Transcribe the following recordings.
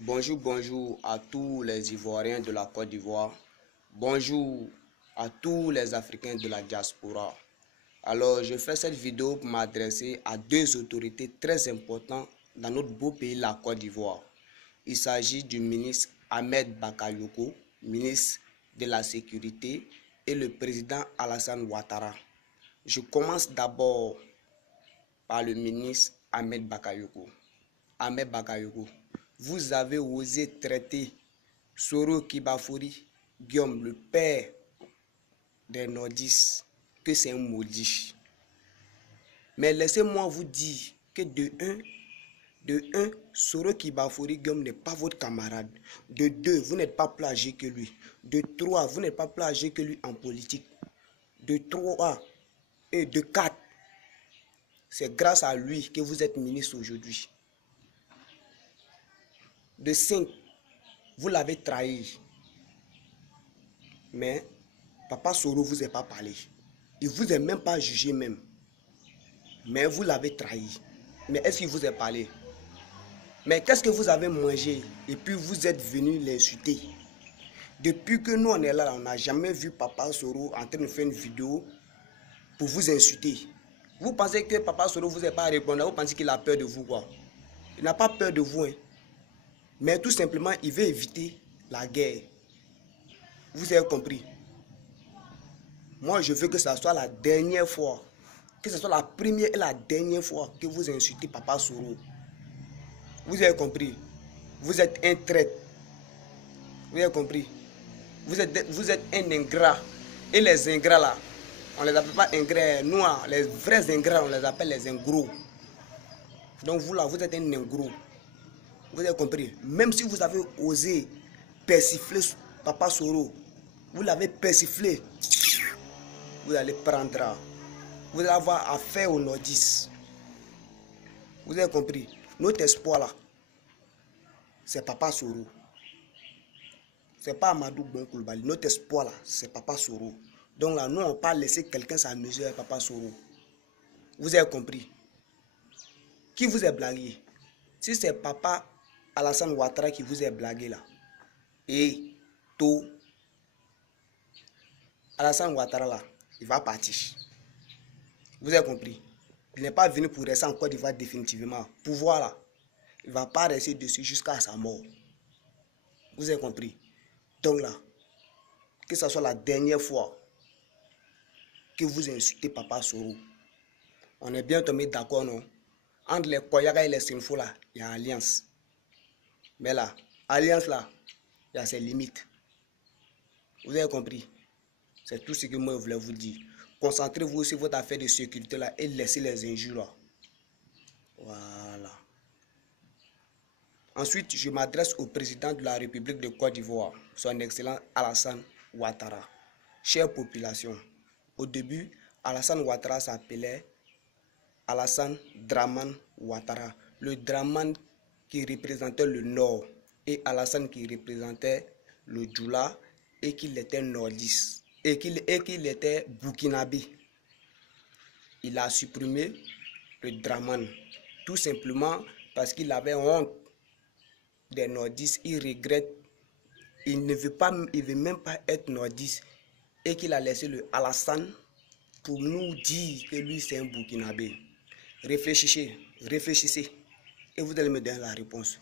Bonjour à tous les Ivoiriens de la Côte d'Ivoire. Bonjour à tous les Africains de la diaspora. Alors, je fais cette vidéo pour m'adresser à deux autorités très importantes dans notre beau pays, la Côte d'Ivoire. Il s'agit du ministre Ahmed Bakayoko, ministre de la Sécurité, et le président Alassane Ouattara. Je commence d'abord par le ministre Ahmed Bakayoko. Ahmed Bakayoko, vous avez osé traiter Soro Kibafori, Guillaume, le père des nordistes, que c'est un maudit. Mais laissez-moi vous dire que de un, Soro Kibafori, Guillaume n'est pas votre camarade. De deux, vous n'êtes pas plus âgé que lui. De trois, vous n'êtes pas plus âgé que lui en politique. De trois et de quatre, c'est grâce à lui que vous êtes ministre aujourd'hui. De 5, vous l'avez trahi. Mais Papa Soro vous a pas parlé. Il vous a même pas jugé même. Mais vous l'avez trahi. Mais est-ce qu'il vous a parlé? Mais qu'est-ce que vous avez mangé? Et puis vous êtes venu l'insulter. Depuis que nous on est là, on n'a jamais vu Papa Soro en train de faire une vidéo pour vous insulter. Vous pensez que Papa Soro vous a pas répondu? Vous pensez qu'il a peur de vous quoi? Il n'a pas peur de vous. Hein. Mais tout simplement, il veut éviter la guerre. Vous avez compris? Moi, je veux que ça soit la dernière fois, que ce soit la première et la dernière fois que vous insultez Papa Soro. Vous avez compris? Vous êtes un traître. Vous avez compris? Vous êtes un ingrat. Et les ingrats là, on ne les appelle pas ingrats noirs. Les vrais ingrats, on les appelle les ingros. Donc vous là, vous êtes un ingros. Vous avez compris? Même si vous avez osé persifler Papa Soro, vous l'avez persiflé, vous allez prendre. Vous allez avoir affaire aux nordistes. Vous avez compris? Notre espoir là, c'est Papa Soro. C'est pas Amadou Ben Coulibaly. Notre espoir là, c'est Papa Soro. Donc là, nous, on ne peut pas laisser quelqu'un s'amuser avec Papa Soro. Vous avez compris? Qui vous a blagué? Si c'est Papa Alassane Ouattara qui vous a blagué là, et tout, Alassane Ouattara là, il va partir. Vous avez compris? Il n'est pas venu pour rester en Côte d'Ivoire définitivement. Pouvoir là, il ne va pas rester dessus jusqu'à sa mort. Vous avez compris? Donc là, que ce soit la dernière fois que vous insultez Papa Soro, on est bien tombé d'accord, non? Entre les Koyaga et les Senfo là, il y a alliance. Mais là, alliance là, il y a ses limites. Vous avez compris? C'est tout ce que moi je voulais vous dire. Concentrez-vous sur votre affaire de sécurité là et laissez les injures là. Voilà. Ensuite, je m'adresse au président de la République de Côte d'Ivoire, son excellent Alassane Ouattara. Chère population, au début, Alassane Ouattara s'appelait Alassane Dramane Ouattara. Le Dramane qui représentait le nord et Alassane qui représentait le Djoula et qu'il était nordiste et qu'il était burkinabé. Il a supprimé le Dramane tout simplement parce qu'il avait honte des nordistes. Il regrette, il ne veut pas, il veut même pas être nordiste et qu'il a laissé le Alassane pour nous dire que lui c'est un burkinabé. Réfléchissez, réfléchissez et vous allez me donner la réponse.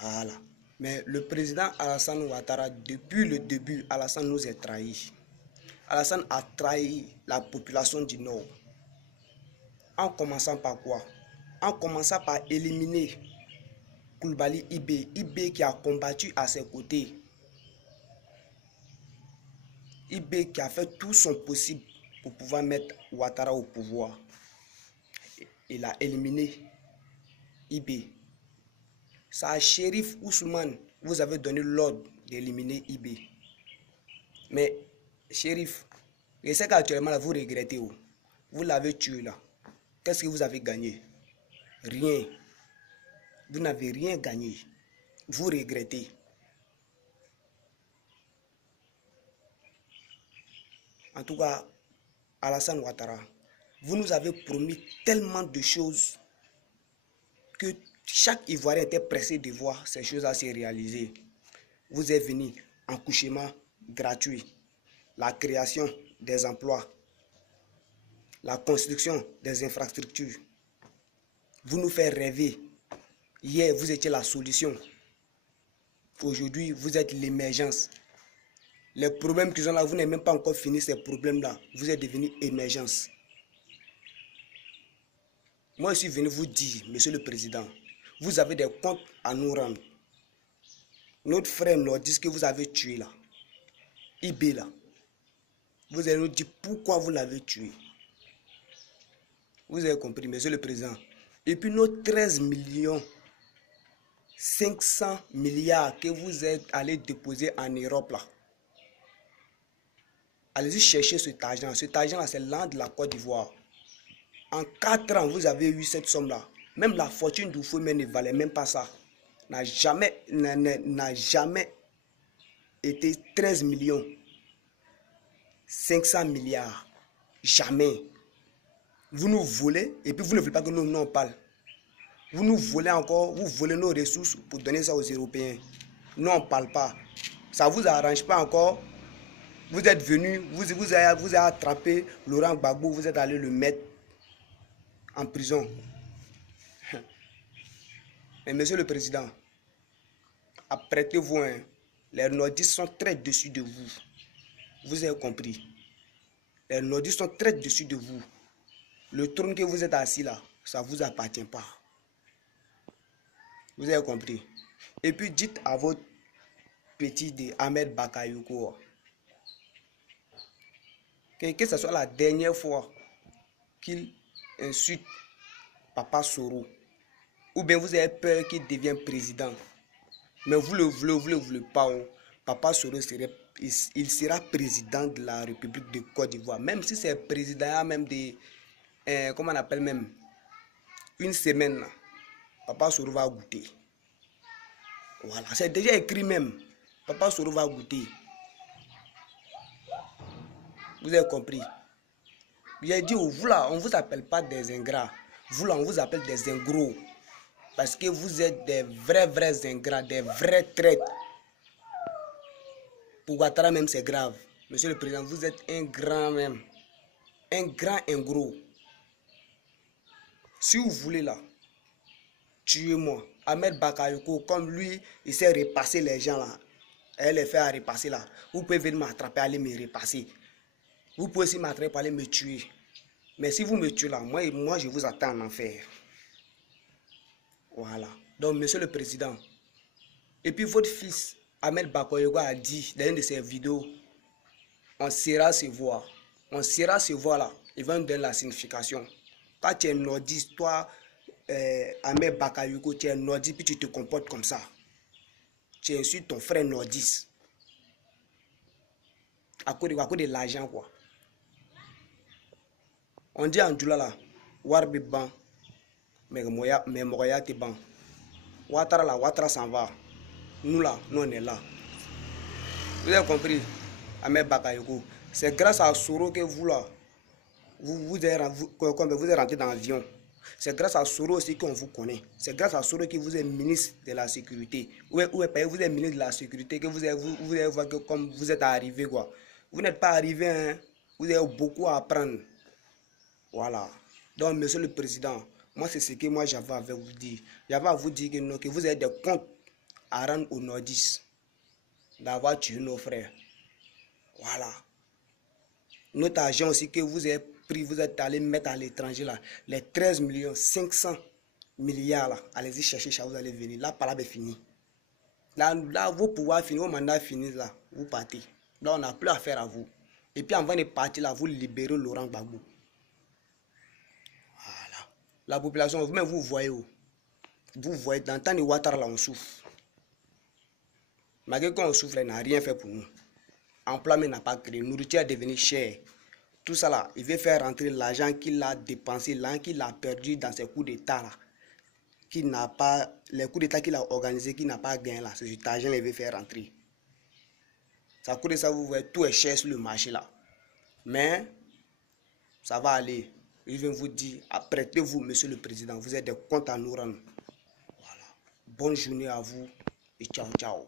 Voilà. Mais le président Alassane Ouattara, depuis le début, Alassane nous a trahis. Alassane a trahi la population du Nord. En commençant par quoi? En commençant par éliminer Coulibaly Ibé qui a combattu à ses côtés. Ibé qui a fait tout son possible pour pouvoir mettre Ouattara au pouvoir. Il a éliminé Ibé. Ça a Shérif Ousmane, vous avez donné l'ordre d'éliminer Ibé. Mais Shérif, je sais qu'actuellement vous regrettez. Vous l'avez tué là. Qu'est-ce que vous avez gagné? Rien. Vous n'avez rien gagné. Vous regrettez. En tout cas, Alassane Ouattara, vous nous avez promis tellement de choses que chaque Ivoirien était pressé de voir ces choses-là se réaliser. Vous êtes venu en couchement gratuit, la création des emplois, la construction des infrastructures. Vous nous faites rêver. Hier, vous étiez la solution. Aujourd'hui, vous êtes l'émergence. Les problèmes qu'ils ont là, vous n'avez même pas encore fini ces problèmes-là. Vous êtes devenu émergence. Moi, je suis venu vous dire, Monsieur le Président, vous avez des comptes à nous rendre. Notre frère nordiste que vous avez tué là, IB là, vous allez nous dire pourquoi vous l'avez tué. Vous avez compris, Monsieur le Président. Et puis nos 13 millions 500 milliards que vous êtes allé déposer en Europe là. Allez-y chercher cet argent. Cet argent là, c'est l'an de la Côte d'Ivoire. En 4 ans, vous avez eu cette somme-là. Même la fortune du Foumer ne valait même pas ça. N'a jamais été 13 millions 500 milliards. Jamais. Vous nous volez et puis vous ne voulez pas que nous en parle. Vous nous volez encore, vous volez nos ressources pour donner ça aux Européens. Nous on ne parle pas. Ça ne vous arrange pas encore. Vous êtes venu, vous avez attrapé Laurent Gbagbo, vous êtes allé le mettre en prison. Mais Monsieur le Président, apprêtez-vous, hein. Les nordistes sont très dessus de vous. Vous avez compris. Les nordistes sont très dessus de vous. Le trône que vous êtes assis là, ça ne vous appartient pas. Vous avez compris. Et puis dites à votre petit de Ahmed Bakayoko que ce soit la dernière fois qu'il insulte Papa Soro, ou bien vous avez peur qu'il devienne président, mais vous le voulez pas, Papa Soro il sera président de la République de Côte d'Ivoire, même si c'est président même de, comment on appelle même, une semaine, Papa Soro va goûter. Voilà, c'est déjà écrit même, Papa Soro va goûter. Vous avez compris. J'ai dit, vous là, on ne vous appelle pas des ingrats. Vous là, on vous appelle des ingros. Parce que vous êtes des vrais ingrats, des vrais traîtres. Pour Ouattara même, c'est grave. Monsieur le Président, vous êtes un grand même. Un grand ingros. Si vous voulez là, tuez-moi. Ahmed Bakayoko, comme lui, il sait repasser les gens là. Elle les fait à repasser là. Vous pouvez venir m'attraper, aller me repasser. Vous pouvez aussi m'attraper pour aller me tuer. Mais si vous me tuez là, moi je vous attends en enfer. Voilà. Donc, Monsieur le Président, et puis votre fils, Ahmed Bakayoko, a dit dans une de ses vidéos, on saura se voir. On saura se voir là. Il va nous donner la signification. Quand tu es nordiste, toi, Ahmed Bakayoko, tu es nordiste, puis tu te comportes comme ça. Tu insultes ton frère nordiste. À cause de l'argent, quoi. On dit en Djoula là, Warbi ban, mais Moya te ban. Ouattara là, Ouattara s'en va. Nous là, nous on est là. Vous avez compris, Ahmed Bakayoko. C'est grâce à Soro que vous là, vous êtes rentré dans l'avion. C'est grâce à Soro aussi qu'on vous connaît. C'est grâce à Soro que vous êtes ministre de la sécurité. Vous êtes ministre de la sécurité, que vous avez vu que comme vous êtes arrivé quoi. Vous n'êtes pas arrivé, hein. Vous avez beaucoup à apprendre. Voilà. Donc, Monsieur le Président, moi, c'est ce que moi j'avais à vous dire. J'avais à vous dire que vous avez des comptes à rendre aux nordistes d'avoir tué nos frères. Voilà. Notre argent aussi que vous avez pris, vous êtes allé mettre à l'étranger là, les 13 millions 500 milliards là, allez-y chercher, vous allez venir. Là, par là, c'est fini. Là, vos pouvoirs finis, vos mandats finis là, vous partez. Là, on n'a plus affaire à vous. Et puis, avant de partir là, vous libérez Laurent Gbagbo. La population, vous-même, vous voyez où? Vous voyez, dans le temps de Ouattara, là, on souffre. Malgré qu'on souffre, il n'a rien fait pour nous. Emploi n'a pas créé, nourriture est devenue chère. Tout ça là, il veut faire rentrer l'argent qu'il a dépensé, l'argent qu'il a perdu dans ses coups d'État là. Qu'il n'a pas, les coups d'État qu'il a organisés, qu'il n'a pas gagné là. C'est cet argent qu'il veut faire rentrer. Ça coûte ça, vous voyez, tout est cher sur le marché là. Mais, ça va aller. Je viens vous dire, apprêtez-vous, Monsieur le Président, vous êtes des comptes à nous rendre. Bonne journée à vous et ciao, ciao.